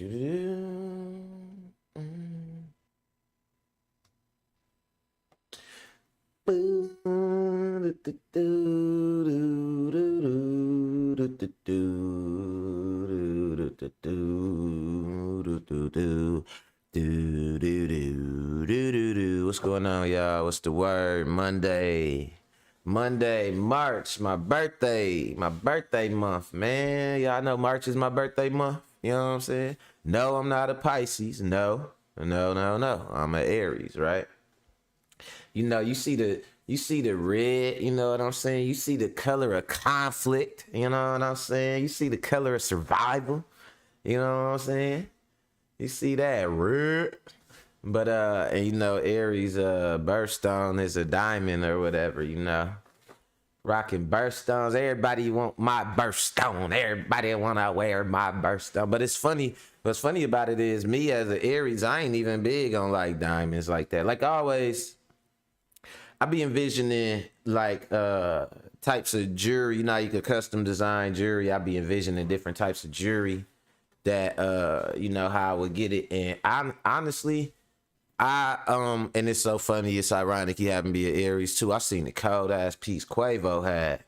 What's going on, y'all? What's the word? Monday, March, my birthday month, man. Y'all know March is my birthday month. You know what I'm saying? No, I'm not a Pisces. No. I'm an Aries, right? You know, you see the red, you know what I'm saying? You see the color of conflict, you know what I'm saying? You see the color of survival, you know what I'm saying? You see that red. But and you know, Aries birthstone is a diamond or whatever, you know. Rocking birthstones. Everybody want my birthstone. Everybody wanna wear my birthstone. But it's funny. What's funny about it is me as an Aries, I ain't even big on like diamonds like that. Like always, I be envisioning like types of jewelry. You know how you could custom design jewelry. I be envisioning different types of jewelry that you know how I would get it. And I honestly, and it's so funny, it's ironic you happen to be an Aries too. I seen the cold ass piece Quavo had,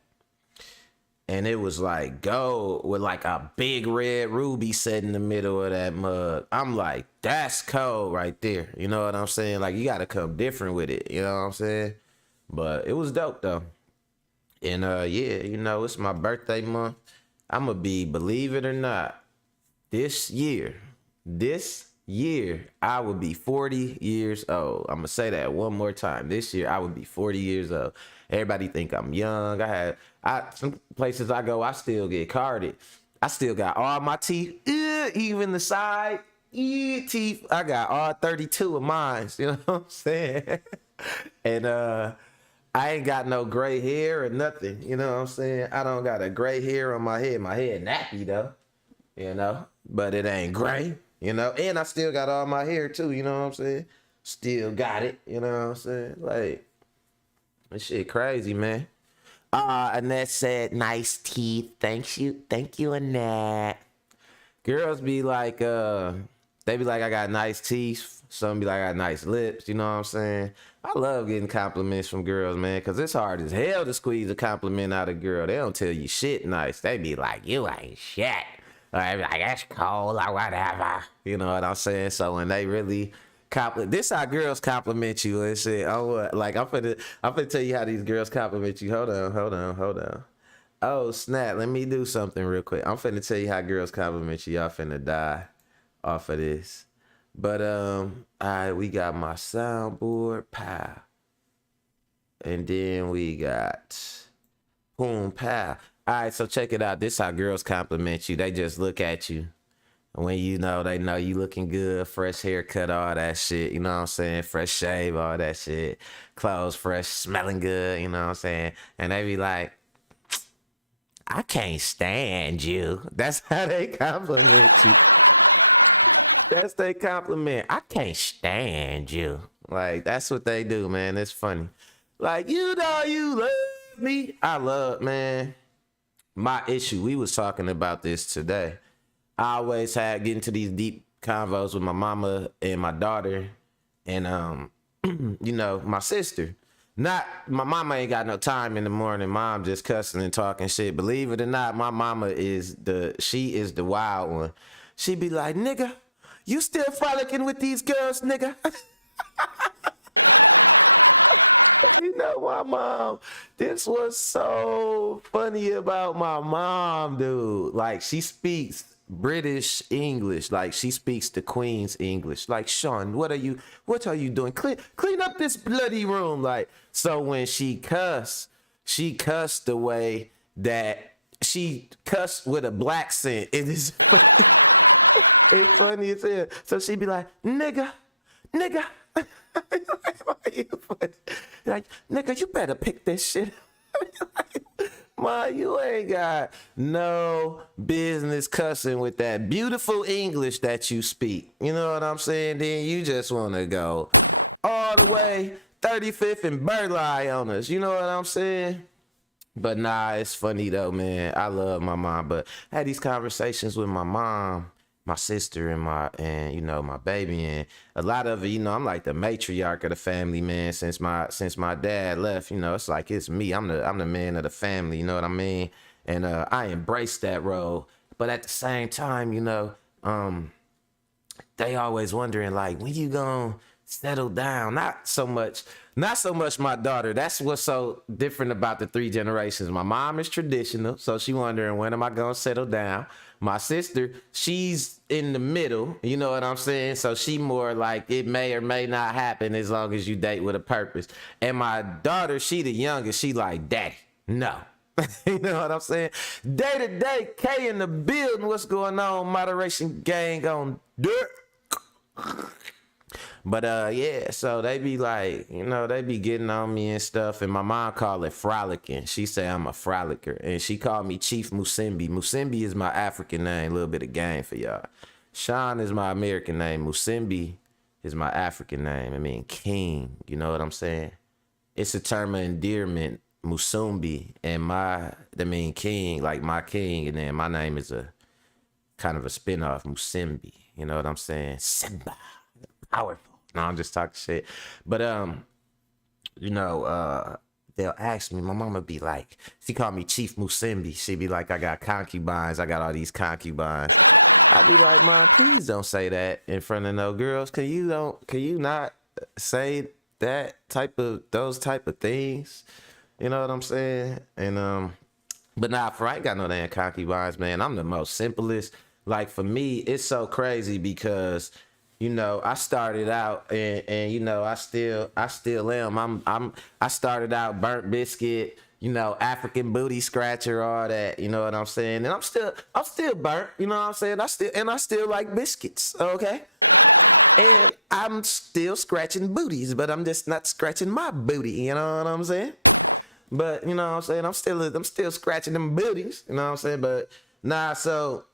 and it was like gold with like a big red ruby set in the middle of that mug. I'm like, that's cold right there. You know what I'm saying? Like you gotta come different with it. You know what I'm saying? But it was dope though. And yeah, you know, it's my birthday month. I'ma be, believe it or not, this year, I would be 40 years old. I'm gonna say that one more time. This year, I would be 40 years old. Everybody think I'm young. Some places I go, I still get carded. I still got all my teeth, even the side teeth. I got all 32 of mine. You know what I'm saying? And I ain't got no gray hair or nothing. You know what I'm saying? I don't got a gray hair on my head. My head nappy though, you know, but it ain't gray, you know. And I still got all my hair too, you know what I'm saying? Still got it, you know what I'm saying? Like, this shit crazy, man. Annette said, nice teeth. Thank you, Annette. Girls be like, they be like, I got nice teeth. Some be like, I got nice lips. You know what I'm saying? I love getting compliments from girls, man, because it's hard as hell to squeeze a compliment out of a girl. They don't tell you shit nice. They be like, you ain't shit. Or they be like, that's cold or whatever. You know what I'm saying? So when they really this how girls compliment you and shit. Oh, what? Like I'm finna tell you how these girls compliment you. Hold on. Oh snap! Let me do something real quick. I'm finna tell you how girls compliment you. Y'all finna die off of this. But all right, we got my soundboard, pow, and then we got boom, pow. All right, so check it out. This how girls compliment you. They just look at you. When you know they know you looking good, fresh haircut, all that shit, you know what I'm saying? Fresh shave, all that shit. Clothes fresh, smelling good, you know what I'm saying? And they be like, I can't stand you. That's how they compliment you. That's they compliment. I can't stand you. Like, that's what they do, man. It's funny. Like, you know you love me. I love, man. My issue, we was talking about this today. I always had get into these deep convos with my mama and my daughter and you know, my sister. Not my mama ain't got no time in the morning. Mom just cussing and talking shit. Believe it or not, my mama is the wild one. She be like, nigga, you still frolicking with these girls, nigga? You know my mom. This was so funny about my mom, dude. Like she speaks British English, like she speaks the Queen's English. Like Sean, what are you doing? Clean up this bloody room. Like so when she cussed the way that she cussed with a black scent. It is it's funny as hell. So she be like, nigga. Like, nigga, you better pick this shit. Ma, you ain't got no business cussing with that beautiful English that you speak. You know what I'm saying? Then you just want to go all the way 35th and Burleigh on us. You know what I'm saying? But nah, it's funny though, man. I love my mom, but I had these conversations with my mom my sister and my baby, and a lot of it, I'm like the matriarch of the family, man. Since my dad left, it's like it's me. I'm the man of the family. You know what I mean? And I embrace that role, but at the same time, um, they always wondering like, when you gonna settle down? Not so much my daughter. That's what's so different about the three generations. My mom is traditional, so she wondering, when am I gonna settle down? My sister, she's in the middle, you know what I'm saying? So she more like, it may or may not happen as long as you date with a purpose. And my daughter, she the youngest, she like, daddy, no. You know what I'm saying? Day to day, K in the building. What's going on? Moderation gang on dirt. But yeah, so they be like, they be getting on me and stuff, and my mom call it frolicking. She say I'm a frolicker, and she called me Chief Musimbi. Musimbi is my African name, a little bit of game for y'all. Sean is my American name. Musimbi is my African name. I mean king, you know what I'm saying? It's a term of endearment, Musumbi, and king, like my king, and then my name is a kind of a spinoff, Musimbi. You know what I'm saying? Simba, powerful. No, I'm just talking shit. But they'll ask me, my mama be like, she called me Chief Musimbi. She be like, I got concubines, I got all these concubines. I'd be like, Mom, please don't say that in front of no girls. Can you not say those type of things? You know what I'm saying? And but nah, for I ain't got no damn concubines, man. I'm the most simplest. Like for me, it's so crazy because I started out and I still am. I started out burnt biscuit, African booty scratcher, all that, you know what I'm saying? And I'm still burnt, you know what I'm saying? I still like biscuits, okay? And I'm still scratching booties, but I'm just not scratching my booty, you know what I'm saying? But you know what I'm saying? I'm still scratching them booties, you know what I'm saying? But nah, so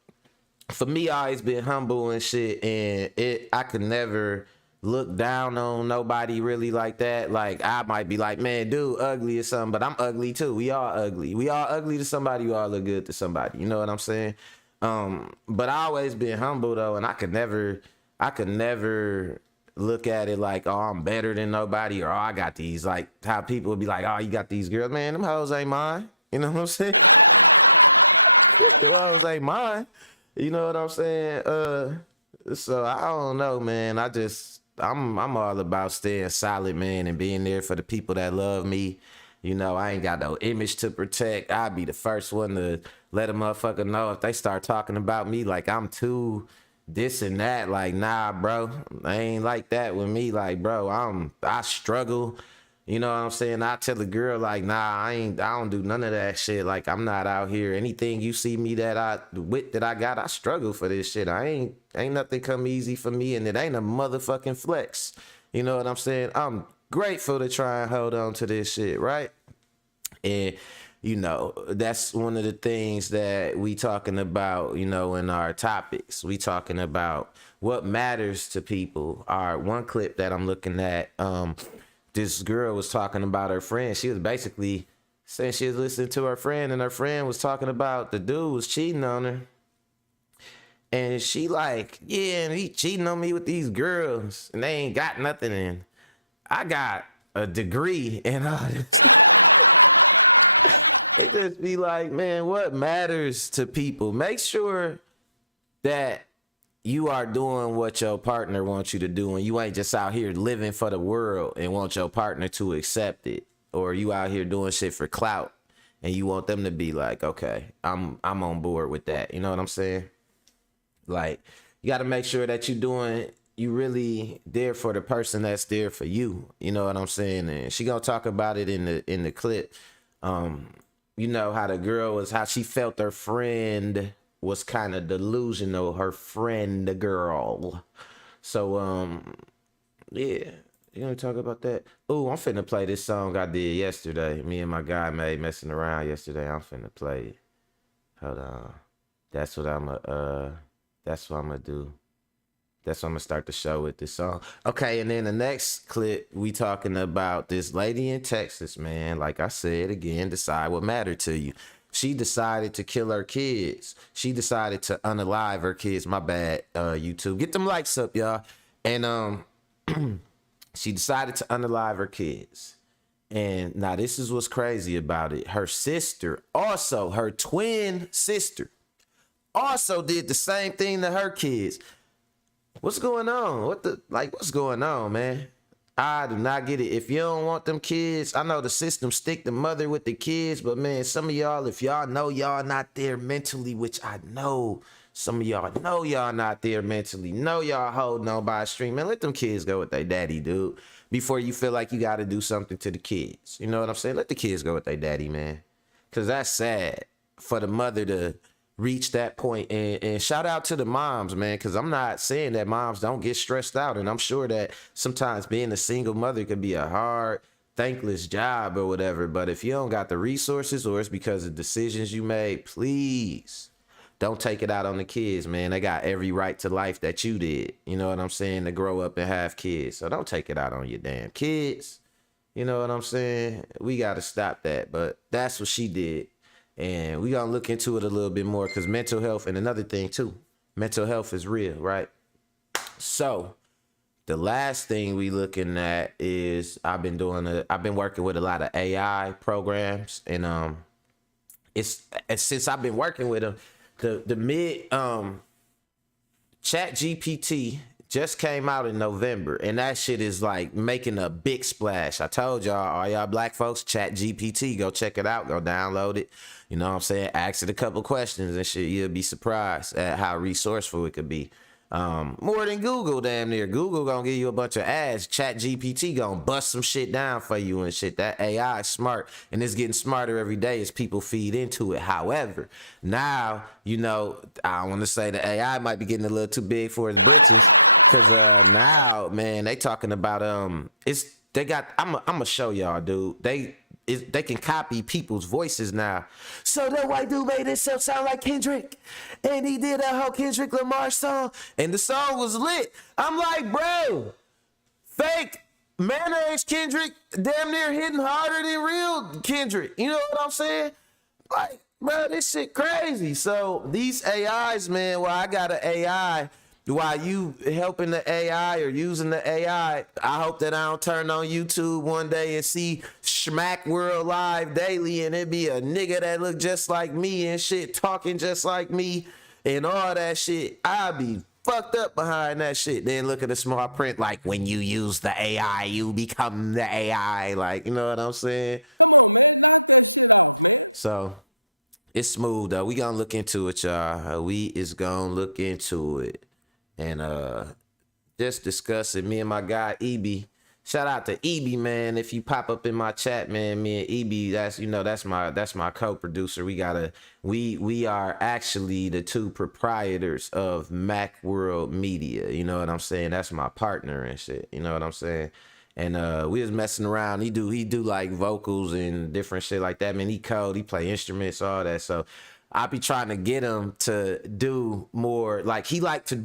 for me, I always been humble and shit, and I could never look down on nobody really like that. Like I might be like, man, dude, ugly or something, but I'm ugly too. We all ugly. We all ugly to somebody. We all look good to somebody. You know what I'm saying? But I always been humble though, and I could never look at it like, oh, I'm better than nobody, or oh, I got these, like how people would be like, oh, you got these girls, man, them hoes ain't mine. You know what I'm saying? Them hoes ain't mine. You know what I'm saying? So I don't know, man. I'm all about staying solid, man, and being there for the people that love me. I ain't got no image to protect. I'll be the first one to let a motherfucker know if they start talking about me like I'm too this and that. Like, nah, bro. I ain't like that with me. Like, bro, I struggle. You know what I'm saying? I tell a girl like, nah, I don't do none of that shit. Like, I'm not out here. Anything you see me that I got, I struggle for this shit. Ain't nothing come easy for me, and it ain't a motherfucking flex. You know what I'm saying? I'm grateful to try and hold on to this shit, right? And that's one of the things that we talking about, in our topics. We talking about what matters to people. Our one clip that I'm looking at, this girl was talking about her friend. She was basically saying she was listening to her friend, and her friend was talking about the dude was cheating on her. And she like, yeah, and he cheating on me with these girls, and they ain't got nothing in. I got a degree and all this. It just be like, man, what matters to people? Make sure that you are doing what your partner wants you to do, and you ain't just out here living for the world and want your partner to accept it, or you out here doing shit for clout and you want them to be like, okay, I'm on board with that. You know what I'm saying? Like, you got to make sure that you really there for the person that's there for you. You know what I'm saying? And she gonna talk about it in the clip. How the girl how she felt her friend was kind of delusional. Her friend, the girl. So yeah, you gonna talk about that? Oh, I'm finna play this song I did yesterday. Me and my guy made messing around yesterday. I'm finna play it. Hold on. That's what I'm gonna do. That's what I'm gonna start the show with this song. Okay, and then the next clip, we talking about this lady in Texas, man. Like I said again, decide what mattered to you. She decided to kill her kids. She decided to unalive her kids. My bad, YouTube. Get them likes up, y'all. And she decided to unalive her kids. And now this is what's crazy about it. Her sister, also her twin sister, also did the same thing to her kids. What's going on? What's going on, man? I do not get it. If you don't want them kids, I know the system stick the mother with the kids, but man, some of y'all, if y'all know y'all not there mentally, which I know some of y'all know y'all not there mentally, know y'all holding on by a string, man, let them kids go with their daddy, dude, before you feel like you got to do something to the kids. You know what I'm saying? Let the kids go with their daddy, man, because that's sad for the mother to reach that point. And shout out to the moms, man, because I'm not saying that moms don't get stressed out, and I'm sure that sometimes being a single mother could be a hard, thankless job or whatever, but if you don't got the resources or it's because of decisions you made, please don't take it out on the kids, man. They got every right to life that you did, you know what I'm saying, to grow up and have kids. So don't take it out on your damn kids, you know what I'm saying? We got to stop that. But that's what she did. And we gonna look into it a little bit more, because mental health, and another thing too, mental health is real, right? So the last thing we looking at is I've been working with a lot of AI programs, and it's since I've been working with them, the mid Chat GPT just came out in November, and that shit is like making a big splash. I told y'all, all y'all black folks, Chat GPT, go check it out, go download it. You know what I'm saying? Ask it a couple questions and shit. You'll be surprised at how resourceful it could be. More than Google, damn near. Google gonna give you a bunch of ads. Chat GPT gonna bust some shit down for you and shit. That AI is smart, and it's getting smarter every day as people feed into it. However, now, you know, I want to say the AI might be getting a little too big for its britches. Cause now, man, they talking about I'm gonna show y'all, dude. They can copy people's voices now. So that white dude made himself sound like Kendrick, and he did a whole Kendrick Lamar song, and the song was lit. I'm like, bro, fake mayonnaise Kendrick damn near hitting harder than real Kendrick. You know what I'm saying? Like, bro, this shit crazy. So these AIs, man, well, I got an AI. While you helping the AI or using the AI, I hope that I don't turn on YouTube one day and see Smack World Live Daily, and it be a nigga that look just like me and shit, talking just like me and all that shit. I be fucked up behind that shit. Then look at the small print, like, when you use the AI, you become the AI. Like, you know what I'm saying? So it's smooth though. We gonna look into it, y'all. We is gonna look into it. And just discussing, me and my guy EB. Shout out to EB, man. If you pop up in my chat, man, me and EB, that's my co-producer. We are actually the two proprietors of Macworld Media. You know what I'm saying? That's my partner and shit. You know what I'm saying? And we was messing around. He do like vocals and different shit like that. Man, he code, he play instruments, all that. So I be trying to get him to do more, like he like to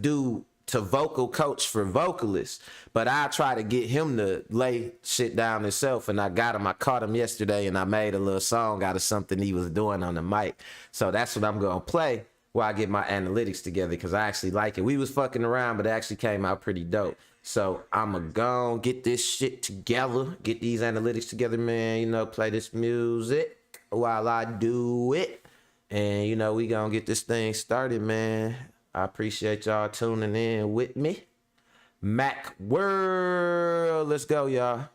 vocal coach for vocalists, but I try to get him to lay shit down himself. And I caught him yesterday, and I made a little song out of something he was doing on the mic. So that's what I'm gonna play while I get my analytics together, because I actually like it. We was fucking around, but it actually came out pretty dope. So I'ma go get this shit together, get these analytics together, man. You know, play this music while I do it. And, you know, we gonna get this thing started, man. I appreciate y'all tuning in with me. Mac World. Let's go, y'all.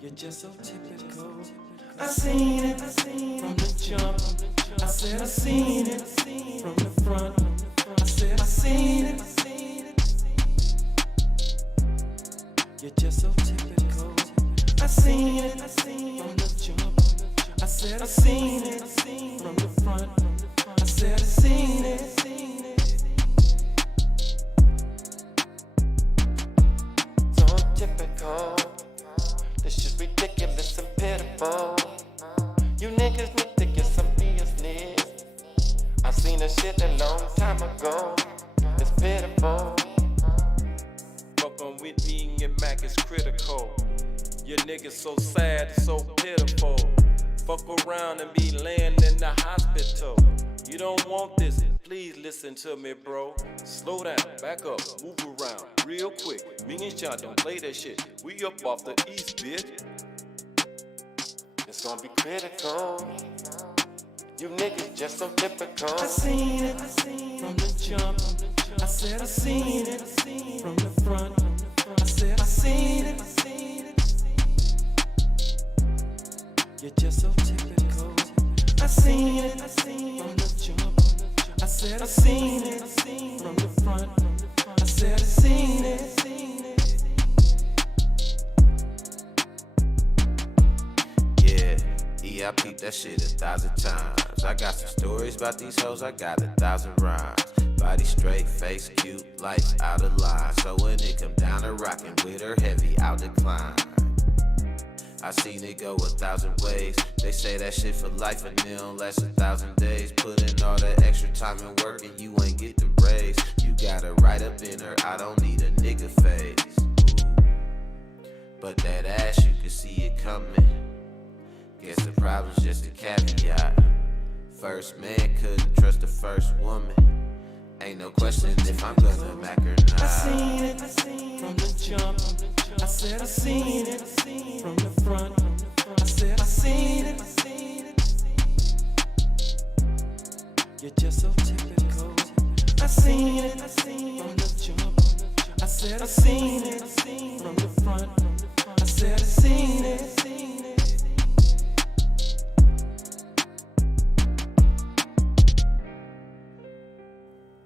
You're just so typical. I seen it from the jump. I said I seen it from the front. I said I seen it. You're just so typical. I seen it from the jump. I said I seen it from the front. I said I seen it. So typical. This shit's ridiculous and pitiful. Your niggas so sad, so pitiful. Fuck around and be laying in the hospital. You don't want this, please listen to me, bro. Slow down, back up, move around, real quick. Me and Sean don't play that shit. We up off the east, bitch. It's gonna be critical. You niggas just so typical. I seen it from the jump. I said I seen it from the front. I said I seen it. You're just so typical. I seen it from the jump. I said I seen it from the front. I said I seen it. Yeah, I peeped that shit 1,000 times. I got some stories about these hoes, I got 1,000 rhymes. Body straight, face cute, lights out of line. So when it come down to rockin' with her heavy, I'll decline. I seen it go 1,000 ways. They say that shit for life and it don't last 1,000 days. Put in all that extra time and work and you ain't get the raise. You got her right up in her, I don't need a nigga face. Ooh. But that ass, you can see it coming. Guess the problem's just a caveat. First man couldn't trust the first woman. Ain't no question if I'm gonna mac or not. I seen it from the jump. I said I seen it from the front. I said I seen it. You're just so typical. I seen it from the jump. I said I seen it from the front. I said I seen it.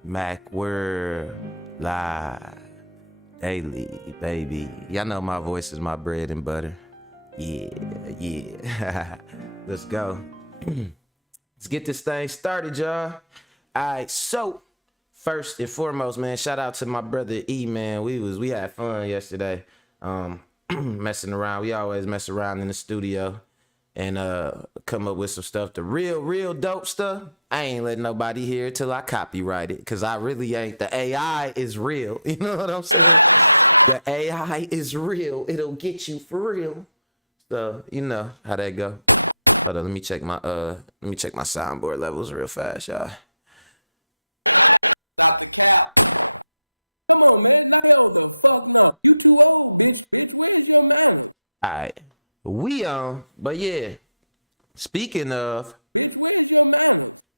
Mac World live daily, baby. Y'all know my voice is my bread and butter. Yeah. Let's go. Let's get this thing started, y'all. Alright, so first and foremost, man, shout out to my brother E, man. We had fun yesterday. Messing around. We always mess around in the studio and come up with some stuff. The real dope stuff, I ain't letting nobody hear it till I copyright it, because I really ain't. The AI is real. You know what I'm saying? The AI is real. It'll get you for real. So you know how that go. Hold on, let me check my soundboard levels real fast, y'all. Alright. We on, but yeah. Speaking of,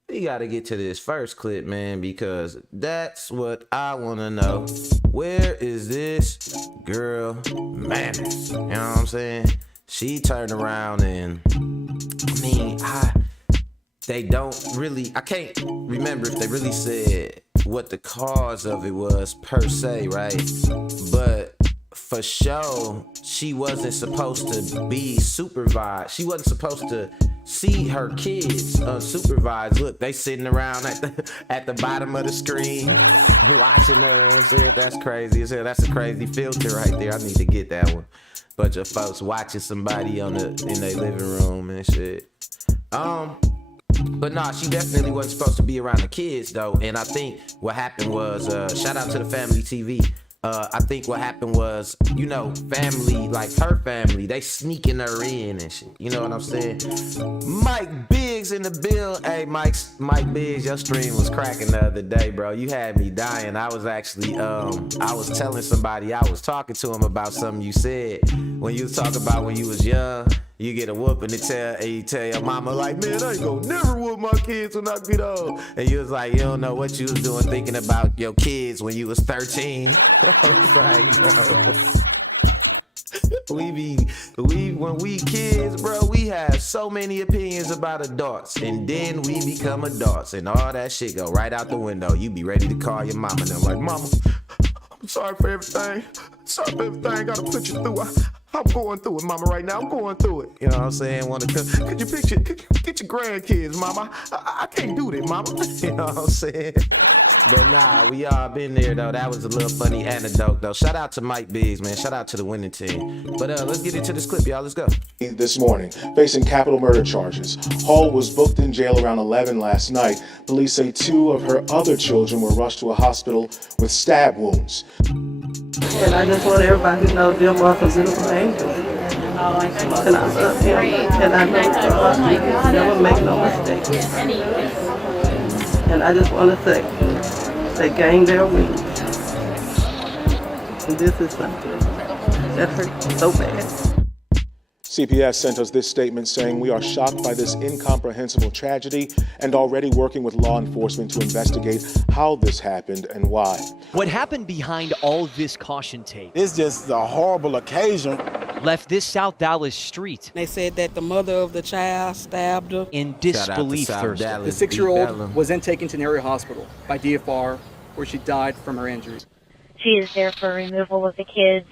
we gotta get to this first clip, man, because that's what I wanna know. Where is this girl Manners? You know what I'm saying? She turned around and they don't really, I can't remember if they really said what the cause of it was per se, right? But for sure, she wasn't supposed to be supervised. She wasn't supposed to see her kids unsupervised. Look, they sitting around at the bottom of the screen watching her and shit. That's crazy as hell. That's a crazy filter right there. I need to get that one. Bunch of folks watching somebody in their living room and shit. But nah, she definitely wasn't supposed to be around the kids though. And I think what happened was, shout out to the Family TV. I think what happened was, you know, family, like her family, they sneaking her in and shit. You know what I'm saying? Mike Biggs in the bill. Hey, Mike Biggs, your stream was cracking the other day, bro. You had me dying. I was actually, I was telling somebody, I was talking to him about something you said when you was talking about when you was young. You get a whooping and you tell your mama like, man, I ain't gonna never whoop my kids when I get old. And you was like, you don't know what you was doing thinking about your kids when you was 13. I was like, bro, when we kids, bro, we have so many opinions about adults, and then we become adults, and all that shit go right out the window. You be ready to call your mama, and I'm like, mama, I'm sorry for everything. Gotta put you through. I'm going through it, mama, right now. I'm going through it. You know what I'm saying? Could you get your grandkids, mama? I can't do that, mama. You know what I'm saying? But nah, we all been there, though. That was a little funny anecdote, though. Shout out to Mike Biggs, man. Shout out to the winning team. But let's get into this clip, y'all. Let's go. This morning, facing capital murder charges. Hall was booked in jail around 11 last night. Police say 2 of her other children were rushed to a hospital with stab wounds. And I just want everybody to know them are beautiful angels. And I love him. And I know God never make no mistakes. And I just want to say, they gained their wings. And this is something that hurts so bad. CPS sent us this statement saying, "We are shocked by this incomprehensible tragedy and already working with law enforcement to investigate how this happened and why." What happened behind all this caution tape It's just a horrible occasion. left this South Dallas street They said that the mother of the child stabbed her. in Shout out to disbelief South Thursday. Dallas. The 6-year-old Beat Bellum. was then taken to an area hospital by DFR, where she died from her injuries. She is there for removal of the kids.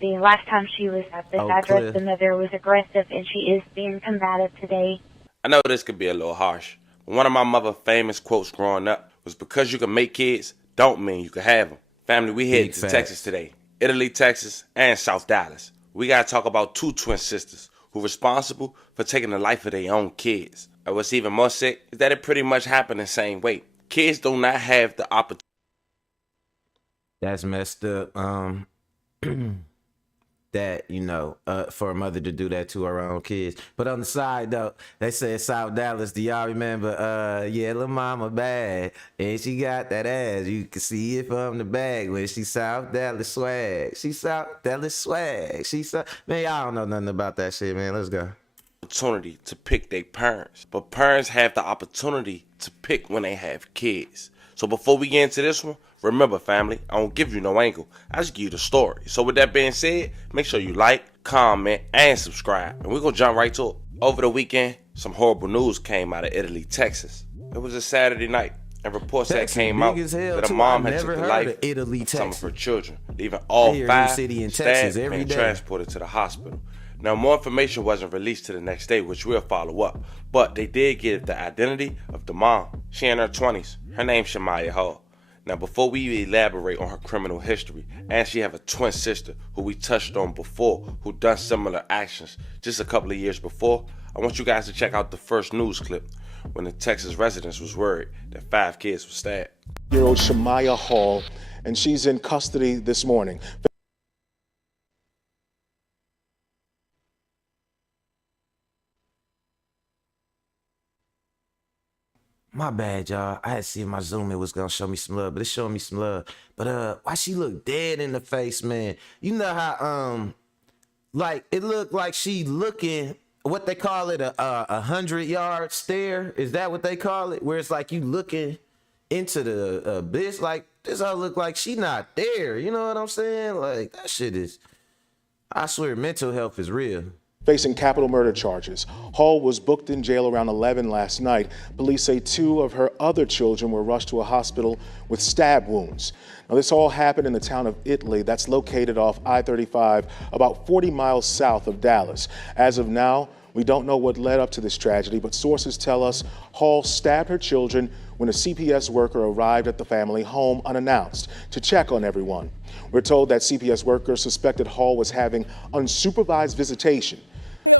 The last time she was at this address, clear. the mother was aggressive, and she is being combative today. I know this could be a little harsh, but one of my mother's famous quotes growing up was, "Because you can make kids, don't mean you can have them." Family, we headed Big to facts. Texas today. Italy, Texas, and South Dallas. We gotta talk about two twin sisters who responsible for taking the life of their own kids. And what's even more sick is that it pretty much happened the same way. Kids do not have the opportunity. That's messed up. That, you know, for a mother to do that to her own kids. But on the side though, they said South Dallas, do y'all remember, yeah, little mama bad, and she got that ass, you can see it from the bag when she South Dallas swag, she South Dallas swag, she South, man, y'all don't know nothing about that shit, man, let's go. Opportunity to pick their parents, but parents have the opportunity to pick when they have kids. So before we get into this one, remember family, I don't give you no angle, I just give you the story. So with that being said, make sure you like, comment, and subscribe, and we're gonna jump right to it. Over the weekend, some horrible news came out of Italy, Texas. It was a Saturday night, and reports that Texas came big out as hell, that a too. mom I had never took the heard life of Italy, of some of Texas. her children, leaving all I hear five every city in stabbed Texas every and day. transported to the hospital. Now, more information wasn't released to the next day, which we'll follow up. But they did get the identity of the mom. She in her 20s. Her name's Shamaya Hall. Now, before we elaborate on her criminal history, and she have a twin sister who we touched on before, who done similar actions just a couple of years before, I want you guys to check out the first news clip when the Texas residents was worried that 5 kids were stabbed. Year-old Shamaya Hall, and she's in custody this morning. My bad, y'all. I had to see if my Zoom it was gonna show me some love, but it's showing me some love. But why she look dead in the face, man? You know how like it looked like she looking what they call it, a 100-yard stare. Is that what they call it? Where it's like you looking into the abyss. Like this, all look like she not there. You know what I'm saying? Like that shit is. I swear, mental health is real. Facing capital murder charges. Hall was booked in jail around 11 last night. Police say 2 of her other children were rushed to a hospital with stab wounds. Now, this all happened in the town of Italy that's located off I-35 about 40 miles south of Dallas. As of now, we don't know what led up to this tragedy, but sources tell us Hall stabbed her children when a CPS worker arrived at the family home unannounced to check on everyone. We're told that CPS workers suspected Hall was having unsupervised visitation.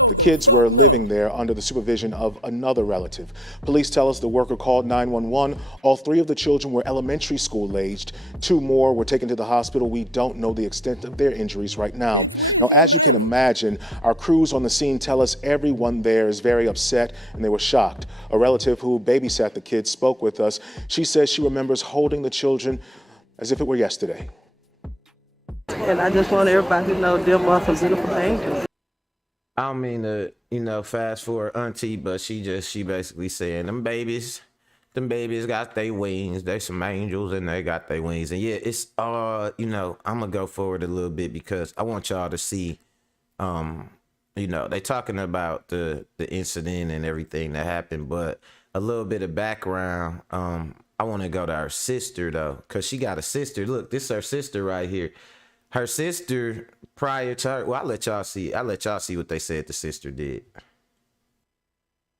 The kids were living there under the supervision of another relative. Police tell us the worker called 911. All 3 of the children were elementary school aged. 2 more were taken to the hospital. We don't know the extent of their injuries right now. Now, as you can imagine, our crews on the scene tell us everyone there is very upset and they were shocked. A relative who babysat the kids spoke with us. She says she remembers holding the children as if it were yesterday. And I just want everybody to know them are some beautiful angels. I don't mean to, you know, fast forward auntie, but she basically saying them babies got their wings. They some angels and they got their wings. And yeah, it's you know, I'm gonna go forward a little bit because I want y'all to see, you know, they talking about the incident and everything that happened, but a little bit of background. I want to go to her sister though, cause she got a sister. Look, this is her sister right here. Her sister, prior to her, well, I'll let y'all see what they said the sister did.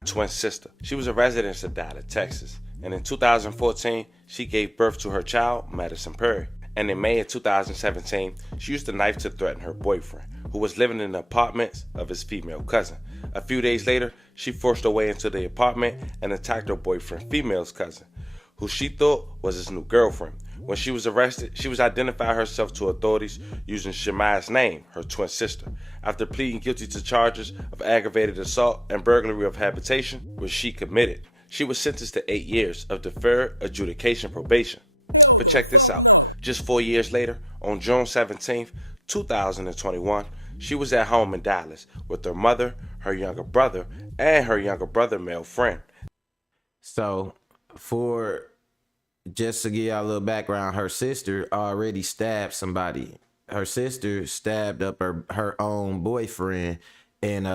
Twin sister. She was a resident of Dallas, Texas, and in 2014, she gave birth to her child, Madison Perry. And in May of 2017, she used a knife to threaten her boyfriend, who was living in the apartments of his female cousin. A few days later, she forced her way into the apartment and attacked her boyfriend's female's cousin, who she thought was his new girlfriend. When she was arrested, she was identifying herself to authorities using Shemaiah's name, her twin sister, after pleading guilty to charges of aggravated assault and burglary of habitation, which she committed. She was sentenced to 8 years of deferred adjudication probation. But check this out. Just 4 years later, on June 17th, 2021, she was at home in Dallas with her mother, her younger brother, and her younger brother male friend. So, just to give y'all a little background, her sister already stabbed somebody. Her sister stabbed up her own boyfriend and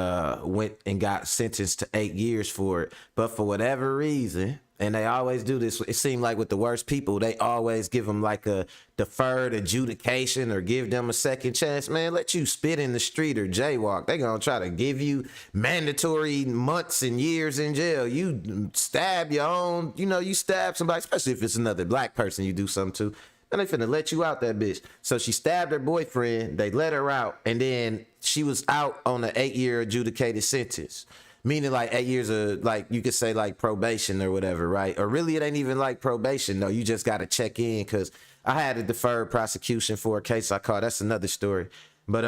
went and got sentenced to 8 years for it. But for whatever reason, and they always do this, it seemed like with the worst people, they always give them like a deferred adjudication or give them a second chance. Man, let you spit in the street or jaywalk. They gonna try to give you mandatory months and years in jail. You stab your own, you stab somebody, especially if it's another black person you do something to. And they finna let you out that bitch. So she stabbed her boyfriend, they let her out, and then she was out on an 8-year adjudicated sentence. Meaning like 8 years of, like, you could say like probation or whatever, right? Or really it ain't even like probation, though. You just got to check in, because I had a deferred prosecution for a case I caught. That's another story. But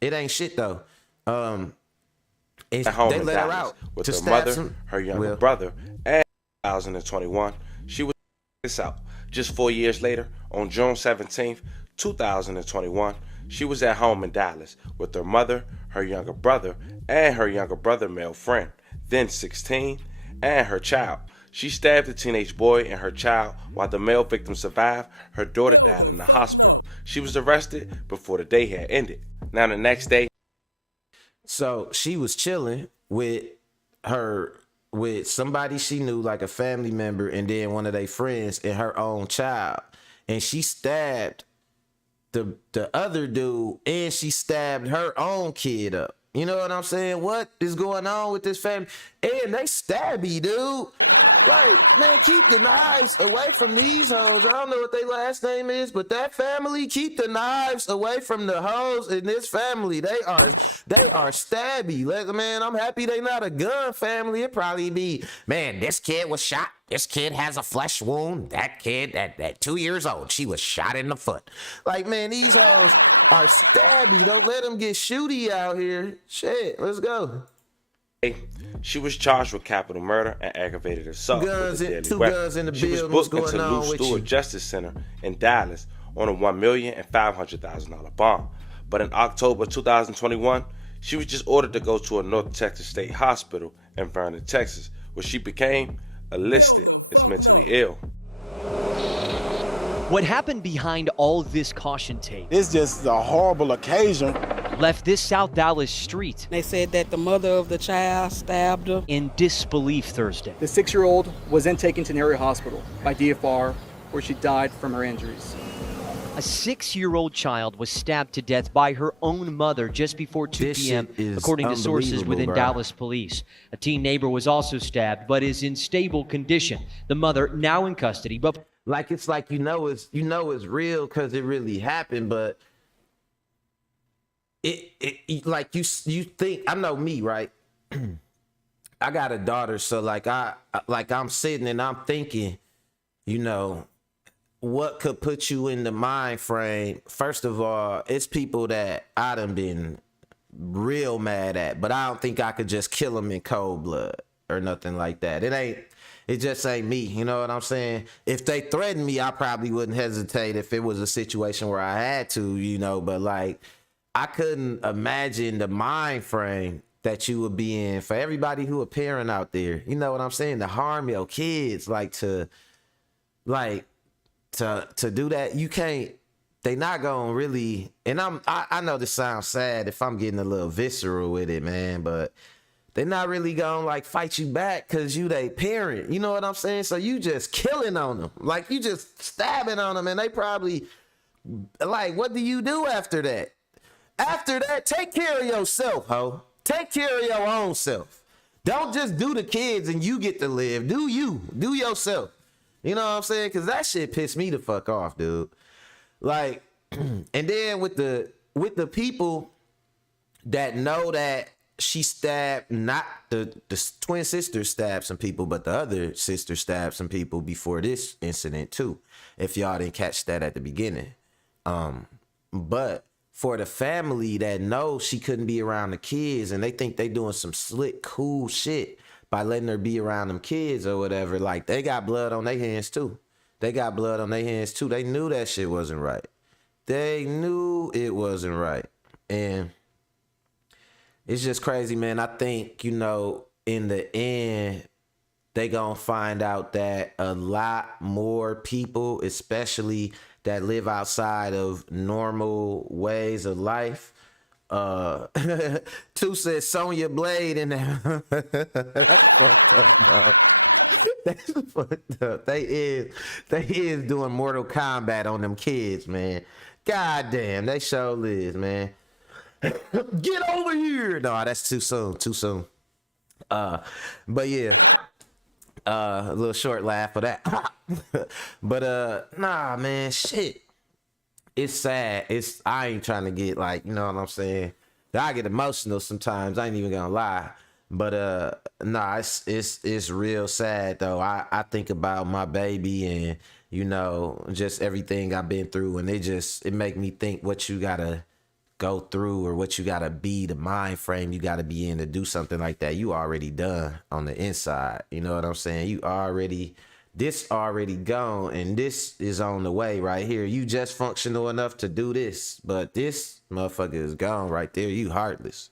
it ain't shit, though. They let her out with to her stab mother, her younger brother, and 2021. She was this out. Just 4 years later, on June 17th, 2021, she was at home in Dallas with her mother, her younger brother, and her younger brother male friend, then 16, and her child. She stabbed the teenage boy and her child. While the male victim survived, her daughter died in the hospital. She was arrested before the day had ended. Now the next day, so she was chilling with somebody she knew, like a family member, and then one of their friends and her own child. And she stabbed the other dude, and she stabbed her own kid up. You know what I'm saying? What is going on with this family? And they stabby, dude. Right, man, keep the knives away from these hoes. I don't know what their last name is, but that family, keep the knives away from the hoes in this family. They are stabby. Man, I'm happy they not a gun family. It probably be, man, this kid was shot. This kid has a flesh wound. That kid, at 2 years old, she was shot in the foot. Like, man, these hoes are stabby. Don't let them get shooty out here. Shit, let's go. She was charged with capital murder and aggravated assault. Guns in the She was building. booked into Lou Stewart Justice Center in Dallas on a $1,500,000 bond. But in October 2021, she was just ordered to go to a North Texas State Hospital in Vernon, Texas, where she became listed as mentally ill. What happened behind all this caution tape It's just a horrible occasion. left this South Dallas street They said that the mother of the child stabbed her. in disbelief Thursday. The 6-year-old was then taken to an area hospital by DFR, where she died from her injuries. A 6-year-old child was stabbed to death by her own mother just before 2 This p.m., shit is according to sources unbelievable, within bro. Dallas police. A teen neighbor was also stabbed, but is in stable condition. The mother now in custody, but Like, it's like, it's real because it really happened, but it like you think, I know me, right? I got a daughter, so like I'm sitting and I'm thinking, what could put you in the mind frame? First of all, it's people that I done been real mad at, but I don't think I could just kill them in cold blood or nothing like that. It just ain't me, you know what I'm saying? If they threatened me, I probably wouldn't hesitate if it was a situation where I had to, but like, I couldn't imagine the mind frame that you would be in for everybody who a parent out there. You know what I'm saying? To harm your kids, to do that, you can't. They not gonna really. And I know this sounds sad if I'm getting a little visceral with it, man, but they not really gonna fight you back because you they parent. You know what I'm saying? So you just killing on them, you just stabbing on them, and they probably what do you do after that? After that, take care of yourself, ho. Take care of your own self. Don't just do the kids and you get to live. Do you. Do yourself. You know what I'm saying? Because that shit pissed me the fuck off, dude. And then with the people that know that she stabbed, not the twin sister stabbed some people, but the other sister stabbed some people before this incident too. If y'all didn't catch that at the beginning. But for the family that knows she couldn't be around the kids and they think they doing some slick, cool shit by letting her be around them kids or whatever, like they got blood on their hands too. They got blood on their hands too. They knew that shit wasn't right. They knew it wasn't right. And it's just crazy, man. I think, you know, in the end, they gonna find out that a lot more people, especially that live outside of normal ways of life. Two said Sonya Blade in there. That's fucked up, bro. That's fucked up. They is doing Mortal Kombat on them kids, man. God damn, they sure is, man. Get over here. No, that's too soon. Too soon. But yeah. A little short laugh for that. But nah, man, shit. It's sad. I ain't trying to get like, you know what I'm saying? I get emotional sometimes. I ain't even gonna lie. But nah, it's real sad though. I think about my baby and, you know, just everything I've been through, and it make me think what you gotta go through or what you gotta be, the mind frame you gotta be in to do something like that. You already done on the inside. You know what I'm saying? This already gone, and this is on the way right here. You just functional enough to do this, but this motherfucker is gone right there. You heartless.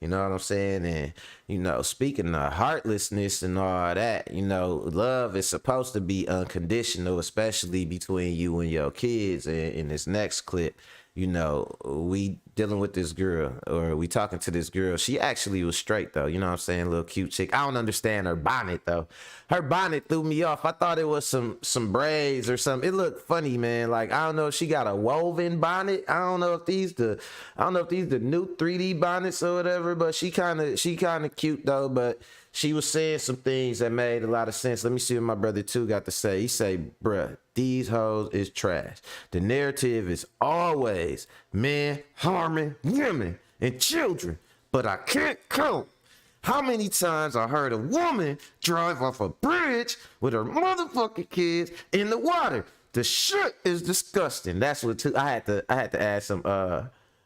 You know what I'm saying? And, you know, speaking of heartlessness and all that, you know, love is supposed to be unconditional, especially between you and your kids. And in this next clip, you know, we dealing with this girl, or we talking to this girl. She actually was straight though. You know what I'm saying? Little cute chick. I don't understand her bonnet though. Her bonnet threw me off. I thought it was some braids or something. It looked funny, man. Like, I don't know if she got a woven bonnet. I don't know if these the new 3D bonnets or whatever, but she kind of cute though. But she was saying some things that made a lot of sense. Let me see what my brother too got to say. He say, bruh, these hoes is trash. The narrative is always men harming women and children, but I can't count how many times I heard a woman drive off a bridge with her motherfucking kids in the water. The shit is disgusting. That's what I had to add some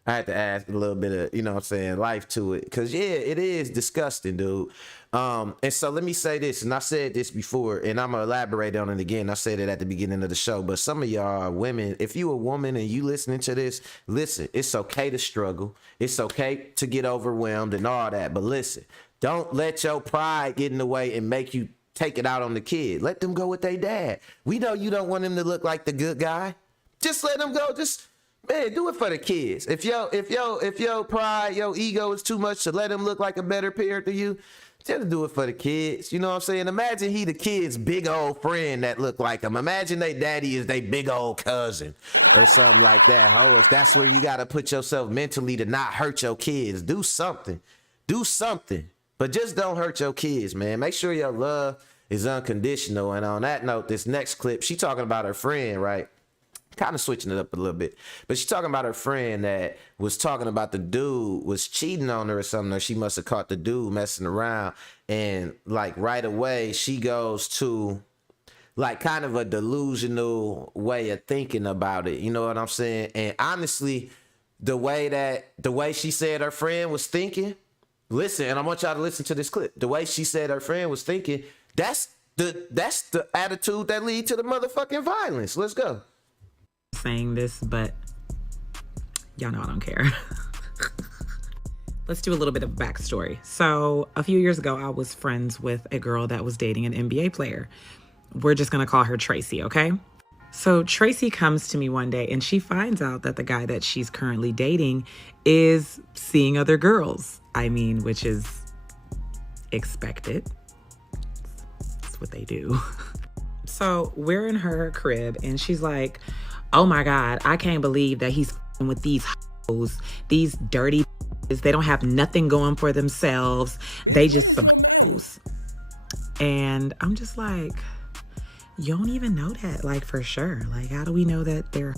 I had to add a little bit of, you know what I'm saying, life to it. Cause yeah, it is disgusting, dude. And so let me say this, and I said this before, and I'm gonna elaborate on it again. I said it at the beginning of the show, but some of y'all are women. If you a woman and you listening to this, listen, it's okay to struggle. It's okay to get overwhelmed and all that. But listen, don't let your pride get in the way and make you take it out on the kid. Let them go with their dad. We know you don't want him to look like the good guy. Just let them go. Man, do it for the kids. If your pride, your ego is too much to let him look like a better parent to you, just do it for the kids. You know what I'm saying? Imagine he the kid's big old friend that look like him. Imagine they daddy is they big old cousin or something like that. Oh, if that's where you got to put yourself mentally to not hurt your kids, do something. Do something. But just don't hurt your kids, man. Make sure your love is unconditional. And on that note, this next clip, she talking about her friend, right? Kind of switching it up a little bit, but she's talking about her friend that was talking about the dude was cheating on her or something, or she must have caught the dude messing around, and like right away she goes to like kind of a delusional way of thinking about it. You know what I'm saying? And honestly, the way she said her friend was thinking, listen, and I want y'all to listen to this clip. The way she said her friend was thinking, that's the attitude that lead to the motherfucking violence. Let's go. Saying this, but y'all know I don't care. Let's do a little bit of backstory. So a few years ago, I was friends with a girl that was dating an NBA player. We're just gonna call her Tracy, okay? So Tracy comes to me one day and she finds out that the guy that she's currently dating is seeing other girls. I mean, which is expected. That's what they do. So we're in her crib and she's like, oh my God, I can't believe that he's with these hoes, these dirty they don't have nothing going for themselves. They just some hoes. And I'm just like, you don't even know that, like for sure. Like, how do we know that they're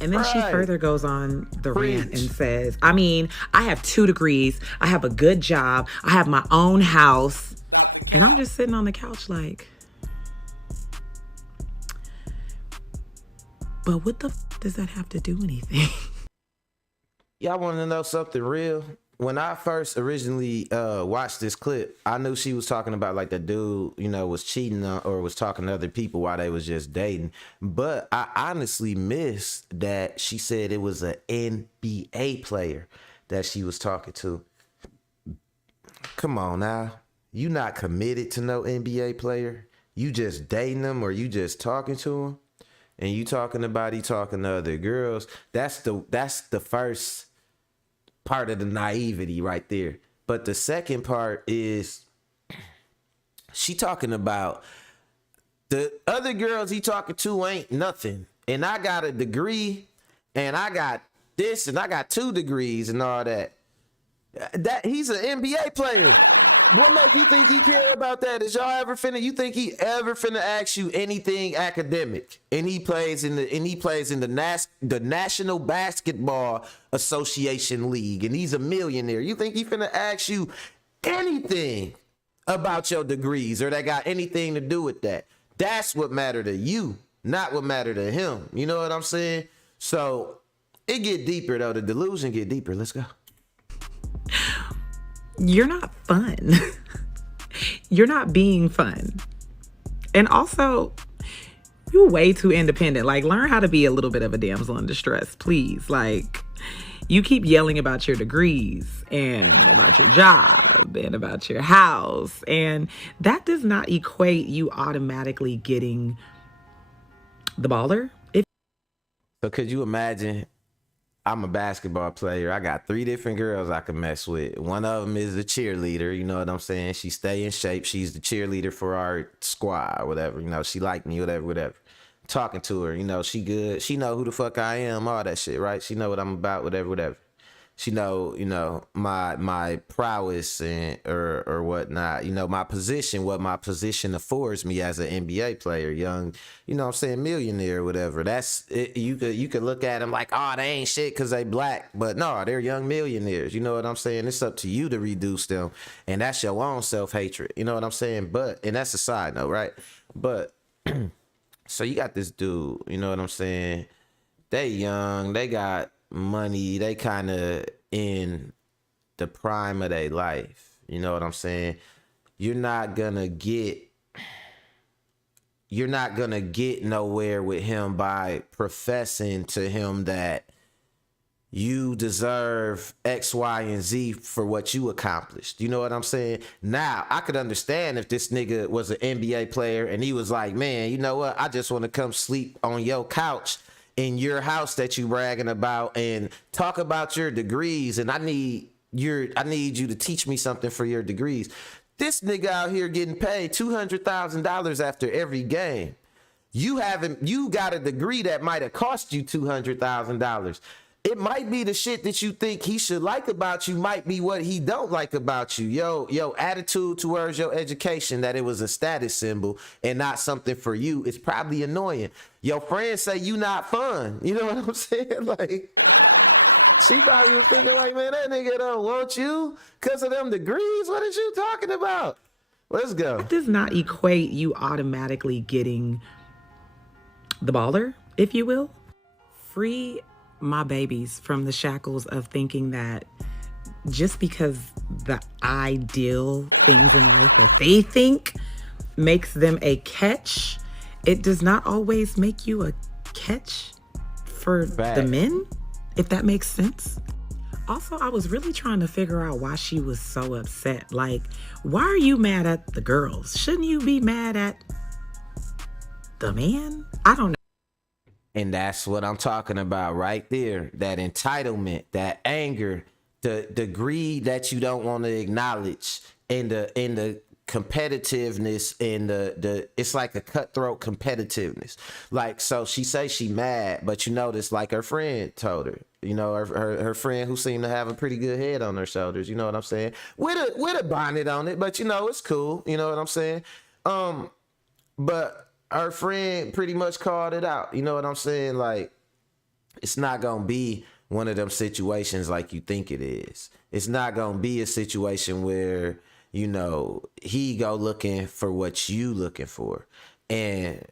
And then she Right. further goes on the rant Preach. and says, I mean, I have 2 degrees. I have a good job. I have my own house. And I'm just sitting on the couch like, but what the does that have to do anything? Y'all want to know something real? When I first originally watched this clip, I knew she was talking about like the dude, you know, was cheating on, or was talking to other people while they was just dating. But I honestly missed that she said it was an NBA player that she was talking to. Come on now. You not committed to no NBA player. You just dating them, or you just talking to them. And you talking about he talking to other girls. That's the first part of the naivety right there. But the second part is she talking about the other girls he talking to ain't nothing. And I got a degree, and I got this, and I got 2 degrees and all that. That he's an NBA player. What makes you think he care about that? Is y'all ever finna? You think he ever finna ask you anything academic? And he plays in the National Basketball Association League, and he's a millionaire. You think he finna ask you anything about your degrees, or that got anything to do with that? That's what matter to you, not what matter to him. You know what I'm saying? So it get deeper though. The delusion get deeper. Let's go. You're not fun. You're not being fun. And also, you're way too independent. Like, learn how to be a little bit of a damsel in distress, please. Like, you keep yelling about your degrees and about your job and about your house. And that does not equate you automatically getting the baller. So could you imagine? I'm a basketball player. I got 3 different girls I can mess with. One of them is a cheerleader. You know what I'm saying? She stay in shape. She's the cheerleader for our squad or whatever. You know, she like me, whatever. Talking to her, you know, she good. She know who the fuck I am, all that shit, right? She know what I'm about, whatever. She know, you know, my prowess and or whatnot. You know, my position, what my position affords me as an NBA player, young, you know what I'm saying, millionaire, whatever. That's it. You could look at them like, oh, they ain't shit because they black, but no, they're young millionaires. You know what I'm saying? It's up to you to reduce them, and that's your own self-hatred. You know what I'm saying? But, and that's a side note, right? But so you got this dude, you know what I'm saying? They young, they got money, they kind of in the prime of their life. You know what I'm saying? You're not gonna get nowhere with him by professing to him that you deserve X, Y, and Z for what you accomplished. You know what I'm saying? Now, I could understand if this nigga was an NBA player and he was like, man, you know what? I just want to come sleep on your couch in your house that you bragging about and talk about your degrees, and I need you to teach me something for your degrees. This nigga out here getting paid $200,000 after every game. You got a degree that might have cost you $200,000. It might be the shit that you think he should like about you might be what he don't like about you. Yo attitude towards your education, that it was a status symbol and not something for you, is probably annoying. Your friends say you not fun. You know what I'm saying? Like, she probably was thinking like, man, that nigga don't want you because of them degrees. What is you talking about? Let's go. That does not equate you automatically getting the baller, if you will. Free my babies from the shackles of thinking that just because the ideal things in life that they think makes them a catch, it does not always make you a catch for the men, if that makes sense. Also, I was really trying to figure out why she was so upset. Like, why are you mad at the girls? Shouldn't you be mad at the man? I don't know. And that's what I'm talking about right there. That entitlement, that anger, the greed that you don't want to acknowledge, and the competitiveness, and the it's like a cutthroat competitiveness. Like, so she say she mad, but you notice, like, her friend told her, you know, her friend who seemed to have a pretty good head on her shoulders, you know what I'm saying? With a bonnet on it, but you know, it's cool, you know what I'm saying? But her friend pretty much called it out. You know what I'm saying? Like, it's not gonna be one of them situations like you think it is. It's not gonna be a situation where, you know, he go looking for what you looking for. And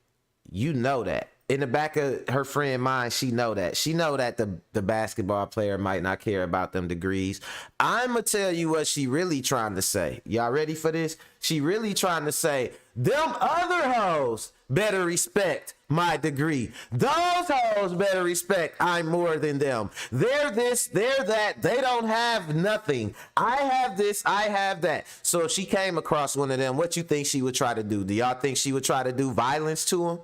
you know that. In the back of her friend mind, she know that. She know that the basketball player might not care about them degrees. I'ma tell you what she really trying to say. Y'all ready for this? She really trying to say, them other hoes better respect my degree. Those hoes better respect I'm more than them. They're this, they're that. They don't have nothing. I have this, I have that. So if she came across one of them, what you think she would try to do? Do y'all think she would try to do violence to him?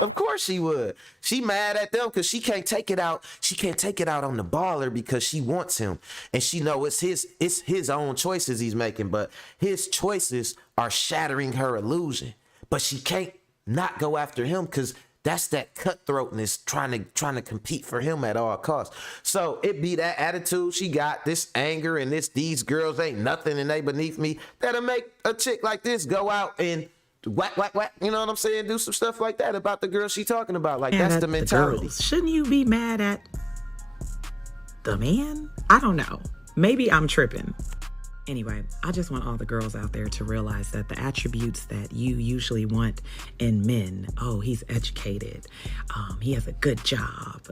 Of course she would. She mad at them because she can't take it out. She can't take it out on the baller because she wants him. And she know it's his own choices he's making, but his choices are shattering her illusion. But she can't not go after him because that's that cutthroatness trying to compete for him at all costs. So it be that attitude she got, this anger and these girls ain't nothing and they beneath me, that'll make a chick like this go out and whack, you know what I'm saying? Do some stuff like that about the girl she talking about. Like, that's the mentality. Shouldn't you be mad at the man? I don't know. Maybe I'm tripping. Anyway, I just want all the girls out there to realize that the attributes that you usually want in men, oh, he's educated, he has a good job,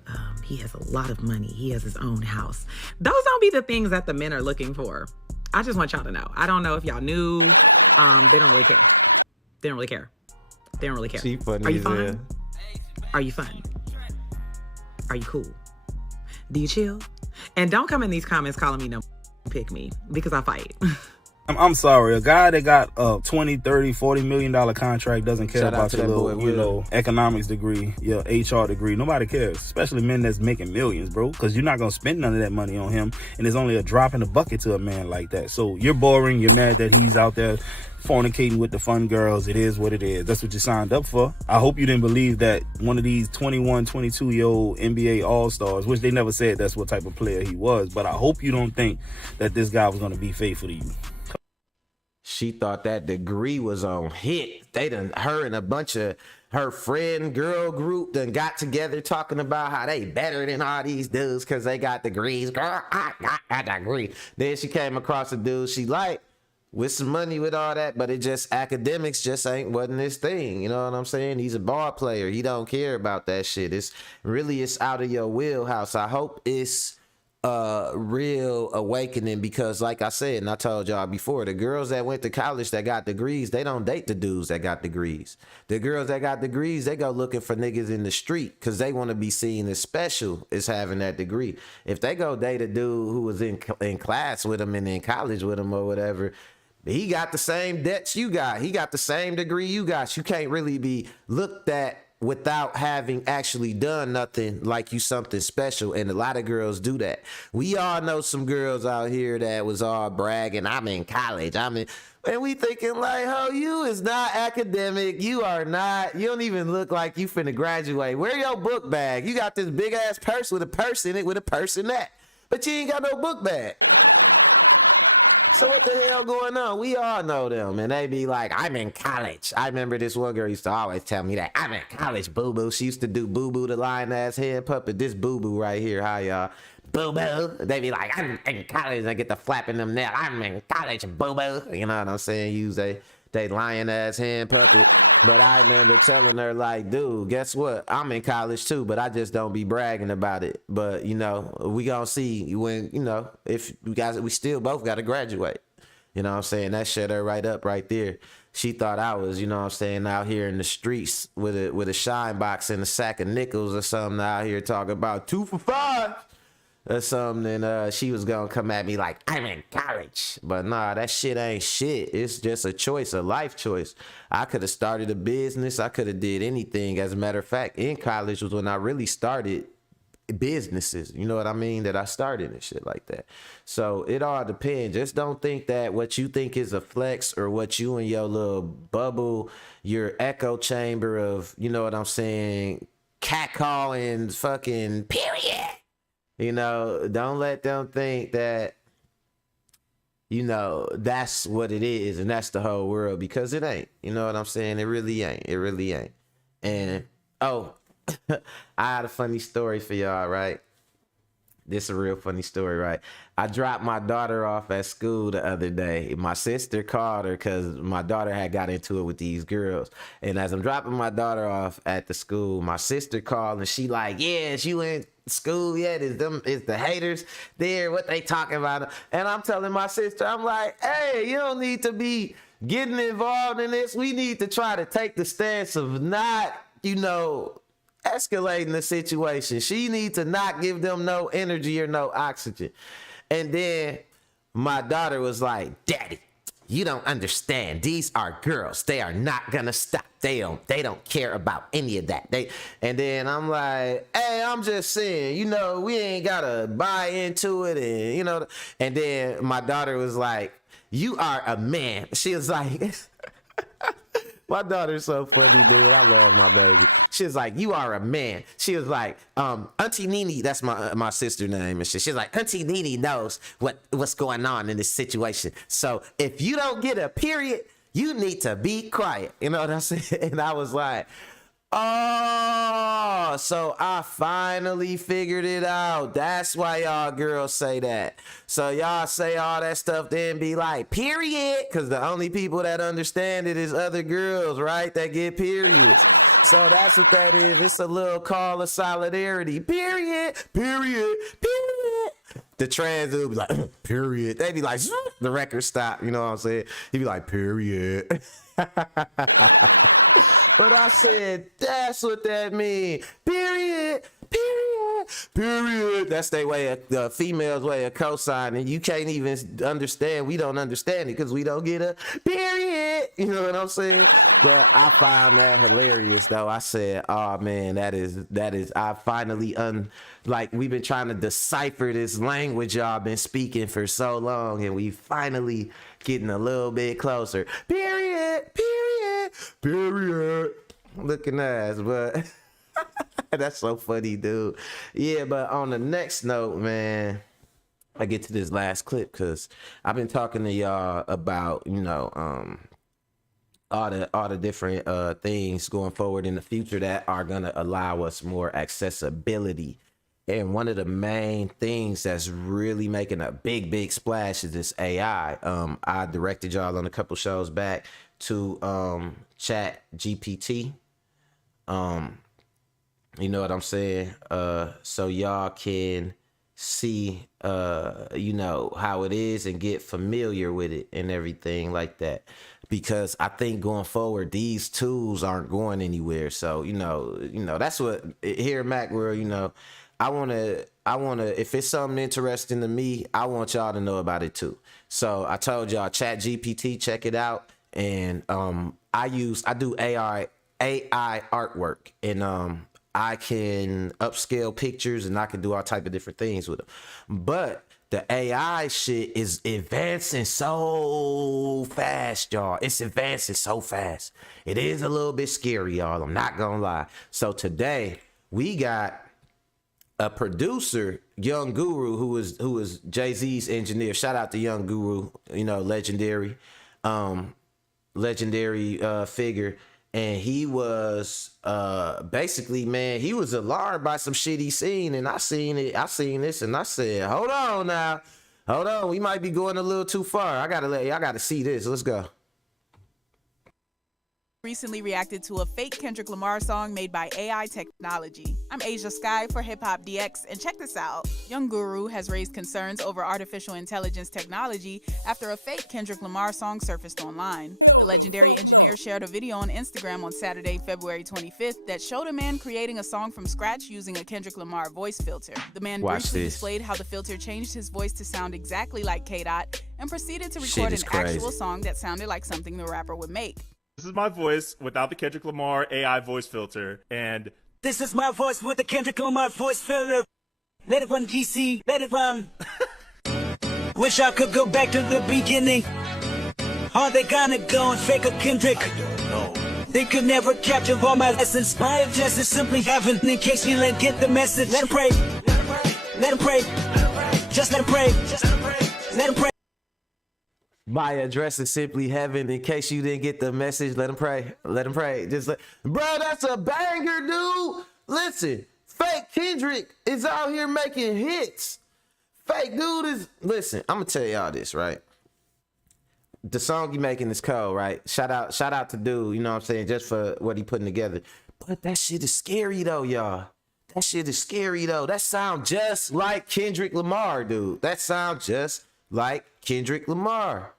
he has a lot of money, he has his own house. Those don't be the things that the men are looking for. I just want y'all to know. I don't know if y'all knew. They don't really care. They don't really care. They don't really care. She funny. Are you fun? Are you fun? Are you cool? Do you chill? And don't come in these comments calling me no pick me because I fight. I'm sorry, a guy that got a 20, 30, 40 million dollar contract doesn't care about your little, you know, economics degree, your HR degree. Nobody cares, especially men that's making millions, bro, because you're not gonna spend none of that money on him, and it's only a drop in the bucket to a man like that. So you're boring. You're mad that he's out there fornicating with the fun girls. It is what it is. That's what you signed up for. I hope you didn't believe that one of these 21, 22-year-old NBA All-Stars, which they never said that's what type of player he was, but I hope you don't think that this guy was gonna be faithful to you. She thought that degree was on hit. They done, her and a bunch of her friend girl group done got together talking about how they better than all these dudes because they got degrees. Girl, I got a degree. Then she came across a dude she liked with some money with all that, but it just, academics just wasn't his thing. You know what I'm saying? He's a ball player. He don't care about that shit. It's out of your wheelhouse. I hope it's real awakening because, like I said, and I told y'all before, the girls that went to college that got degrees, they don't date the dudes that got degrees. The girls that got degrees, they go looking for niggas in the street because they want to be seen as special as having that degree. If they go date a dude who was in class with them and in college with them or whatever, he got the same debts you got. He got the same degree you got. You can't really be looked at without having actually done nothing like you something special, and a lot of girls do that. We all know some girls out here that was all bragging, I'm in college, and we thinking like, oh, you is not academic, you don't even look like you finna graduate. Where your book bag? You got this big ass purse with a purse in it with a purse in that, but you ain't got no book bag. So what the hell going on? We all know them, and they be like, I'm in college. I remember this one girl used to always tell me that, I'm in college, boo-boo. She used to do boo-boo, the lion-ass head puppet. This boo-boo right here, hi, y'all. Boo-boo. They be like, I'm in college, and I get the flapping them nails. I'm in college, boo-boo. You know what I'm saying? Use they lion-ass hand puppet. But I remember telling her, like, dude, guess what? I'm in college too, but I just don't be bragging about it. But, you know, we gonna see when, you know, if we still both gotta graduate. You know what I'm saying? That shut her right up right there. She thought I was, you know what I'm saying, out here in the streets with a shine box and a sack of nickels or something out here talking about 2 for $5 or something, and she was gonna come at me like, I'm in college. But nah, that shit ain't shit. It's just a choice, a life choice. I could have started a business. I could have did anything. As a matter of fact, in college was when I really started businesses, you know what I mean, that I started and shit like that. So it all depends. Just don't think that what you think is a flex or what you in your little bubble, your echo chamber of, you know what I'm saying, catcalling fucking period. You know, don't let them think that, you know, that's what it is and that's the whole world, because it ain't. You know what I'm saying? It really ain't. It really ain't. And, oh, I had a funny story for y'all, right? This is a real funny story, right? I dropped my daughter off at school the other day. My sister called her because my daughter had got into it with these girls. And as I'm dropping my daughter off at the school, my sister called and she like, yeah, you in school yet? Is the haters there? What they talking about? And I'm telling my sister, I'm like, hey, you don't need to be getting involved in this. We need to try to take the stance of not, escalating the situation. She needs to not give them no energy or no oxygen. And then my daughter was like, Daddy, you don't understand. These are girls. They are not gonna stop. They don't care about any of that. And then I'm like, hey, I'm just saying, we ain't gotta buy into it. And then my daughter was like, you are a man. She was like, my daughter's so funny, dude. I love my baby. She was like, you are a man. She was like, Auntie Nene, that's my sister's name and shit. She's like, Auntie Nene knows what's going on in this situation. So if you don't get a period, you need to be quiet. You know what I'm saying? And I was like, oh, so I finally figured it out. That's why y'all girls say that. So y'all say all that stuff, then be like, period. Because the only people that understand it is other girls, right? That get periods. So that's what that is. It's a little call of solidarity. Period. Period. Period. The trans dude be like, period. They be like, the record stop. You know what I'm saying? He be like, period. But I said, that's what that mean. Period. Period. Period. That's their way of, the female's way of co-signing. You can't even understand. We don't understand it because we don't get a period. You know what I'm saying? But I found that hilarious, though. I said, oh, man, that is, I finally, we've been trying to decipher this language y'all been speaking for so long, and we finally getting a little bit closer. Period. Period. Period. Looking ass, but that's so funny, dude. Yeah, but on the next note, man, I get to this last clip because I've been talking to y'all about, all the different things going forward in the future that are gonna allow us more accessibility. And one of the main things that's really making a big splash is this AI. I directed y'all on a couple shows back to Chat GPT. You know what I'm saying? So y'all can see, how it is and get familiar with it and everything like that. Because I think going forward, these tools aren't going anywhere. So, that's what here at Mac World, I want to, if it's something interesting to me, I want y'all to know about it too. So I told y'all, Chat GPT, check it out. And I do AI artwork, and I can upscale pictures, and I can do all type of different things with them. But the AI shit is advancing so fast, y'all. It's advancing so fast. It is a little bit scary, y'all. I'm not gonna lie. So today we got a producer, Young Guru, who was Jay-Z's engineer. Shout out to Young Guru, legendary figure. And he was basically, man, he was alarmed by some shit he seen. And I seen this and I said, hold on, we might be going a little too far. I gotta see this. Let's go. Recently reacted to a fake Kendrick Lamar song made by AI technology. I'm Asia Sky for Hip Hop DX, and check this out. Young Guru has raised concerns over artificial intelligence technology after a fake Kendrick Lamar song surfaced online. The legendary engineer shared a video on Instagram on Saturday, February 25th that showed a man creating a song from scratch using a Kendrick Lamar voice filter. The man briefly displayed how the filter changed his voice to sound exactly like K-Dot and proceeded to record an actual song that sounded like something the rapper would make. This is my voice without the Kendrick Lamar AI voice filter, and this is my voice with the Kendrick Lamar voice filter. Let it run, DC, let it run. Wish I could go back to the beginning. Are they gonna go and fake a Kendrick? I don't know. They could never capture all my lessons. My address is simply heaven. In case you didn't get the message, let him pray. Let him pray. Just let him pray. Let him pray. My address is simply heaven. In case you didn't get the message, let him pray. Let him pray. Bro, that's a banger, dude. Listen, fake Kendrick is out here making hits. Fake dude is, listen, I'm gonna tell y'all this, right? The song he making is cold, right? Shout out to dude, you know what I'm saying, just for what he putting together. But that shit is scary though, y'all. That shit is scary though. That sound just like Kendrick Lamar, dude. That sound just like Kendrick Lamar.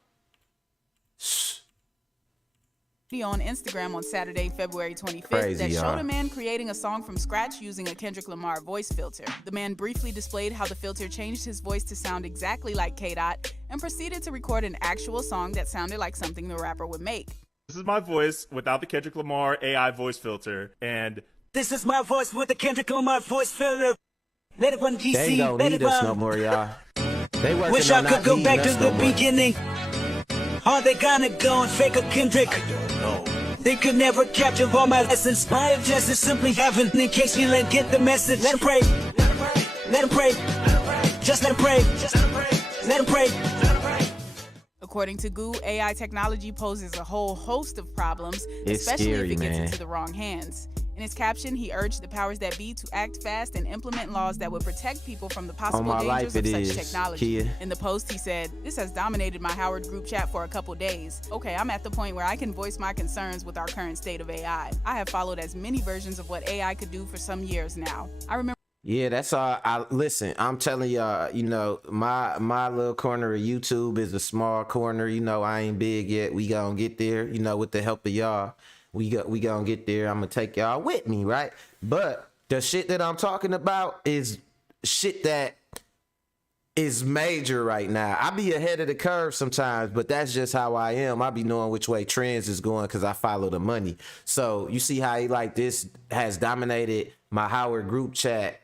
On Instagram on Saturday, February 25th, Crazy, that showed y'all. a man creating a song from scratch using a Kendrick Lamar voice filter. The man briefly displayed how the filter changed his voice to sound exactly like K-Dot and proceeded to record an actual song that sounded like something the rapper would make. This is my voice without the Kendrick Lamar AI voice filter, and This is my voice with the Kendrick Lamar voice filter. Let it run, DC. They ain't gonna let need it us run. no more, y'all. They working Wish I on could not go needing back to us the no more. beginning. Are they gonna go and fake a Kendrick? I don't know. They could never capture all my lessons. My objective is simply having, in case you didn't get the message. Let him pray. Let him pray. Just let him pray. Let him pray. According to Goo, AI technology poses a whole host of problems, It's especially scary, if it gets man. into the wrong hands. In his caption, he urged the powers that be to act fast and implement laws that would protect people from the possible my dangers life of it such is, technology. Kia. In the post, he said, "This has dominated my Howard group chat for a couple days. Okay, I'm at the point where I can voice my concerns with our current state of AI. I have followed as many versions of what AI could do for some years now. I remember Yeah, that's all. Listen, I'm telling y'all, you know, my little corner of YouTube is a small corner. You know, I ain't big yet. We gonna get there, you know, with the help of y'all. We gonna get there. I'm gonna take y'all with me, right? But the shit that I'm talking about is shit that is major right now. I be ahead of the curve sometimes, but that's just how I am. I be knowing which way trends is going because I follow the money. So you see how he like this has dominated my Howard group chat.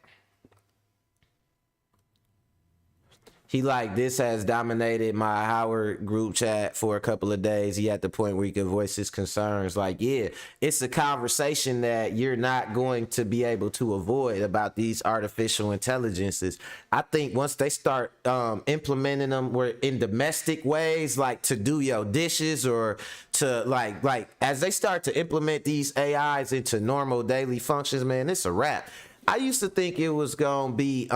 He like this has dominated my Howard group chat for a couple of days. He at the point where he can voice his concerns. Like, yeah, it's a conversation that you're not going to be able to avoid about these artificial intelligences. I think once they start implementing them where in domestic ways, like to do your dishes or to like as they start to implement these AIs into normal daily functions, man, it's a wrap. I used to think it was gonna be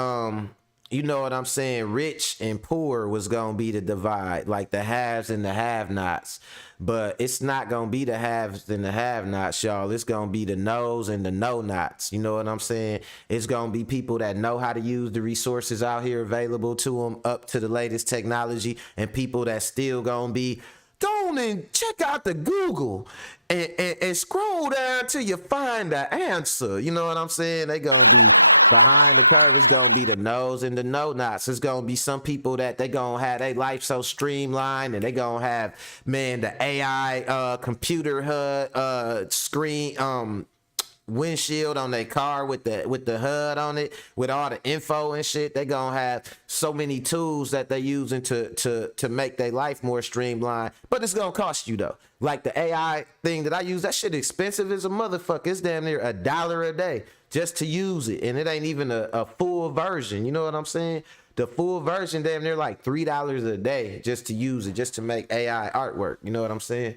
you know what I'm saying, rich and poor was gonna be the divide, like the haves and the have-nots. But it's not gonna be the haves and the have-nots, y'all. It's gonna be the no's and the no-nots. You know what I'm saying? It's gonna be people that know how to use the resources out here available to them up to the latest technology, and people that still gonna be go on and check out the Google and scroll down till you find the answer. You know what I'm saying? They gonna be behind the curve. It's gonna be the no's and the no-nots. It's gonna be some people that they gonna have their life so streamlined, and they gonna have, man, the AI computer HUD screen windshield on their car with the HUD on it with all the info and shit. They gonna have so many tools that they using to make their life more streamlined, but it's gonna cost you though. Like the AI thing that I use, that shit expensive as a motherfucker. It's damn near $1 a day just to use it, and it ain't even a full version. You know what I'm saying? The full version damn near like $3 a day just to use it, just to make AI artwork. You know what I'm saying?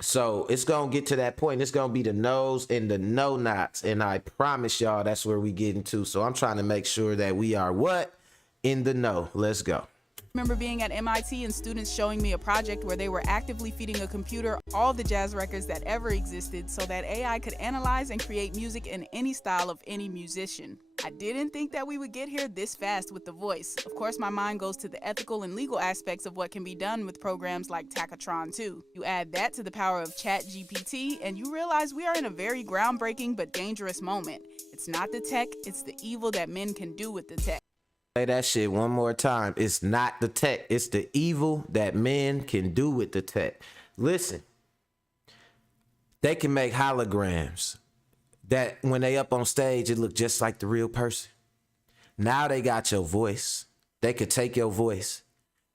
So it's gonna get to that point. It's gonna be the no's and the no-nots, and I promise y'all that's where we get into. So I'm trying to make sure that we are what? In the know. Let's go. remember being at MIT and students showing me a project where they were actively feeding a computer all the jazz records that ever existed so that AI could analyze and create music in any style of any musician. I didn't think that we would get here this fast with the voice. Of course, my mind goes to the ethical and legal aspects of what can be done with programs like Tacotron 2. You add that to the power of ChatGPT, and you realize we are in a very groundbreaking but dangerous moment. It's not the tech, it's the evil that men can do with the tech. Say that shit one more time. It's not the tech, it's the evil that men can do with the tech. Listen, they can make holograms that when they up on stage, it look just like the real person. Now they got your voice. They could take your voice.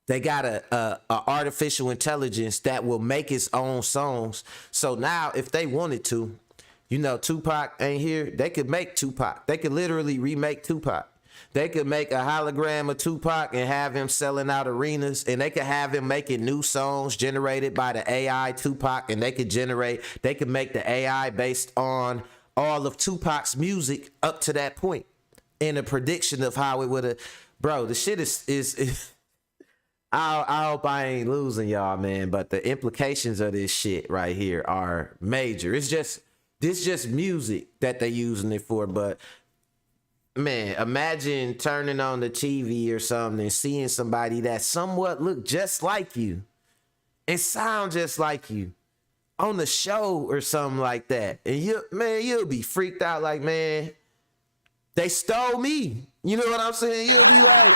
They got a artificial intelligence that will make its own songs. So now if they wanted to, you know, Tupac ain't here, they could make Tupac. They could literally remake Tupac. They could make a hologram of Tupac and have him selling out arenas, and they could have him making new songs generated by the AI Tupac, and they could make the AI based on all of Tupac's music up to that point and a prediction of how it would have. Bro, the shit is I hope I ain't losing y'all, man, but the implications of this shit right here are major. This just music that they using it for, but man, imagine turning on the TV or something and seeing somebody that somewhat look just like you and sound just like you on the show or something like that. And you'll be freaked out like, man, they stole me. You know what I'm saying? You'll be like,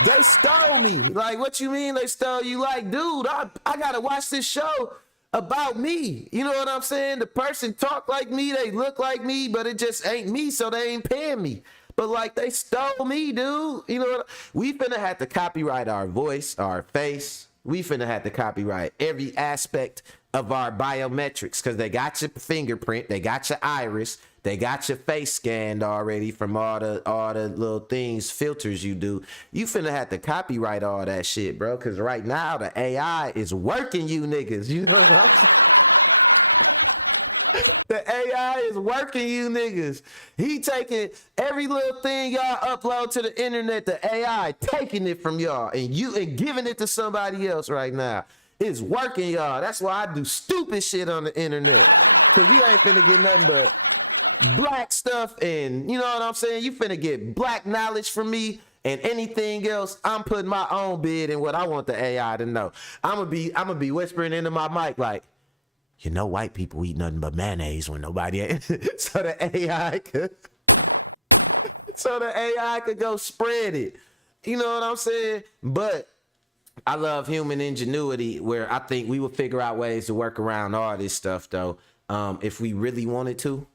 they stole me. Like, what you mean they stole you? Like, dude, I gotta watch this show about me. You know what I'm saying? The person talk like me, they look like me, but it just ain't me, so they ain't paying me. But like, they stole me, dude. You know what? We finna have to copyright our voice, our face. We finna have to copyright every aspect of our biometrics, because they got your fingerprint, they got your iris, they got your face scanned already from all the little things, filters you do. You finna have to copyright all that shit, bro, because right now the AI is working you niggas. You know what I'm saying? The AI is working you niggas. He taking every little thing y'all upload to the internet, the AI taking it from y'all and giving it to somebody else right now. It's working, y'all. That's why I do stupid shit on the internet. Cause you ain't finna get nothing but black stuff, and you know what I'm saying? You finna get black knowledge from me, and anything else, I'm putting my own bid in what I want the AI to know. I'm gonna be whispering into my mic like, you know, white people eat nothing but mayonnaise when nobody ate. so the AI could go spread it. You know what I'm saying? But I love human ingenuity, where I think we will figure out ways to work around all this stuff, though, if we really wanted to.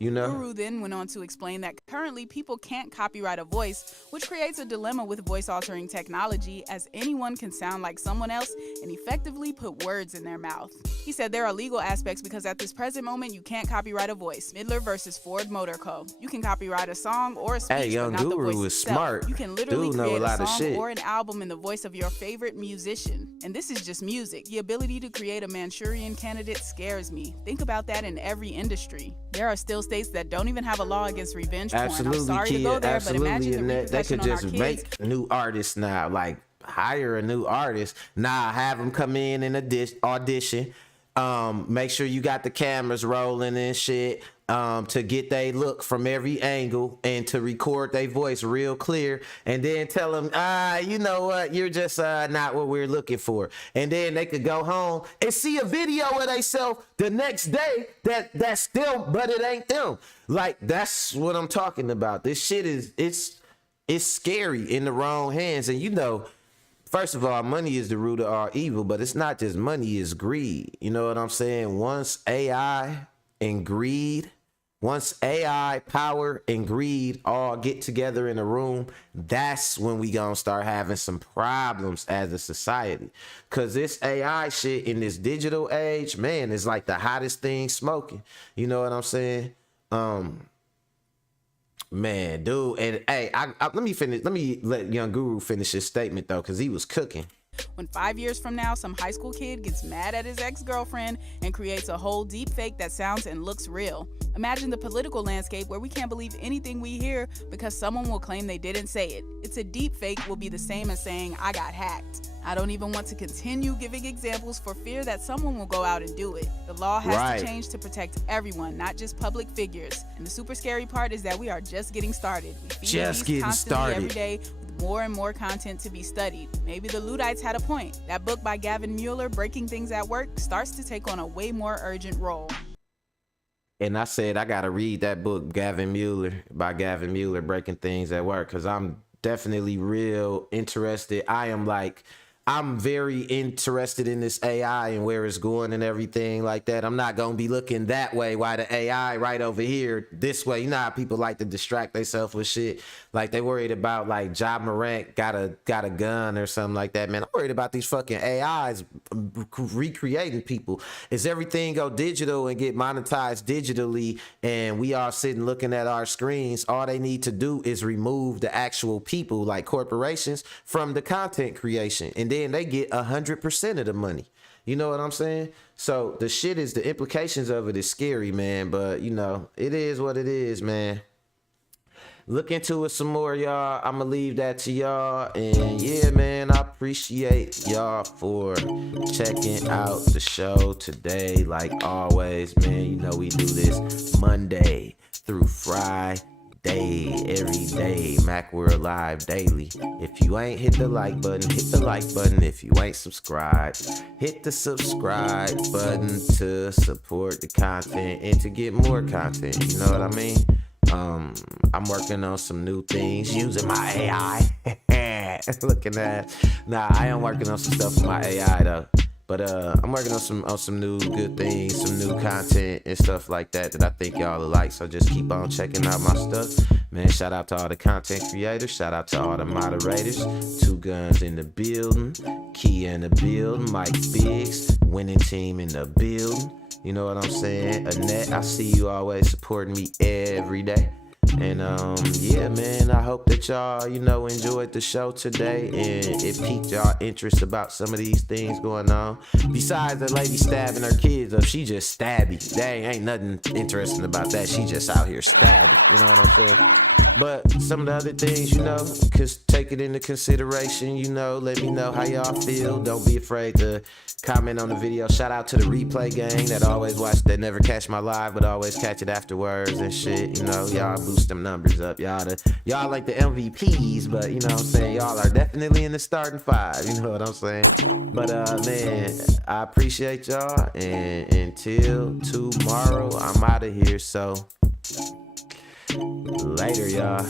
You know? Guru then went on to explain that currently people can't copyright a voice, which creates a dilemma with voice-altering technology, as anyone can sound like someone else and effectively put words in their mouth. He said there are legal aspects because at this present moment you can't copyright a voice. Midler versus Ford Motor Co. You can copyright a song or a speech, hey, young but not Guru the voice is itself. smart. You can literally Dude know create a lot a of song shit. or an album in the voice of your favorite musician. And this is just music. The ability to create a Manchurian candidate scares me. Think about that in every industry. There are still states that don't even have a law against revenge porn. Absolutely, I'm sorry kid. to go there, Absolutely, but imagine the and they repercussion could on our just kids. make new artists now. Like, hire a new artist. Nah, have them come in and audition. Make sure you got the cameras rolling and shit. To get they look from every angle and to record their voice real clear, and then tell them, you know what, you're just not what we're looking for. And then they could go home and see a video of themselves the next day that's them, but it ain't them. Like, that's what I'm talking about. This shit it's scary in the wrong hands. And you know, first of all, money is the root of all evil, but it's not just money, it's greed. You know what I'm saying? Once AI, power, and greed all get together in a room, that's when we gonna start having some problems as a society. Cause this AI shit in this digital age, man, is like the hottest thing smoking. You know what I'm saying? Man, dude, and hey, let me let young Guru finish his statement though, cause he was cooking. When 5 years from now, some high school kid gets mad at his ex-girlfriend and creates a whole deep fake that sounds and looks real. Imagine the political landscape where we can't believe anything we hear because someone will claim they didn't say it. It's a deep fake will be the same as saying, I got hacked. I don't even want to continue giving examples for fear that someone will go out and do it. The law has to change to protect everyone, not just public figures. And the super scary part is that we are just getting started. We feed Just these getting constantly started. every day, with more and more content to be studied. Maybe the Luddites had a point. That book by Gavin Mueller, Breaking Things at Work, starts to take on a way more urgent role. And I said, I got to read that book, Gavin Mueller, Breaking Things at Work, because I'm definitely real interested. I'm very interested in this AI and where it's going and everything like that. I'm not going to be looking that way while the AI right over here this way. You know how people like to distract themselves with shit. Like they worried about like Ja Morant got a gun or something like that. Man, I'm worried about these fucking AIs recreating people. Is everything go digital and get monetized digitally and we all sitting looking at our screens, all they need to do is remove the actual people like corporations from the content creation. And then they get 100% of the money. You know what I'm saying? So the implications of it is scary, man. But you know, it is what it is, man. Look into it some more, y'all. I'ma leave that to y'all. And yeah, man, I appreciate y'all for checking out the show today. Like always, man, you know we do this Monday through Friday, every day. Macworld Live daily. If you ain't hit the like button, hit the like button. If you ain't subscribed, hit the subscribe button to support the content and to get more content. You know what I mean? I'm working on some new things using my AI. I am working on some stuff with my AI though. But I'm working on some new good things, some new content and stuff like that I think y'all will like. So just keep on checking out my stuff. Man, shout out to all the content creators. Shout out to all the moderators. Two Guns in the building. Kia in the building. Mike Biggs. Winning team in the building. You know what I'm saying? Annette, I see you always supporting me every day. And yeah, man, I hope that y'all, you know, enjoyed the show today and it piqued y'all interest about some of these things going on. Besides the lady stabbing her kids up, she just stabby. Ain't nothing interesting about that. She just out here stabbing. You know what I'm saying? But some of the other things, you know, take it into consideration, you know, let me know how y'all feel. Don't be afraid to comment on the video. Shout out to the replay gang that always watch, that never catch my live, but always catch it afterwards and shit. You know, y'all boost them numbers up. Y'all like the MVPs, but you know what I'm saying? Y'all are definitely in the starting five. You know what I'm saying? But man, I appreciate y'all. And until tomorrow, I'm out of here. So later, y'all.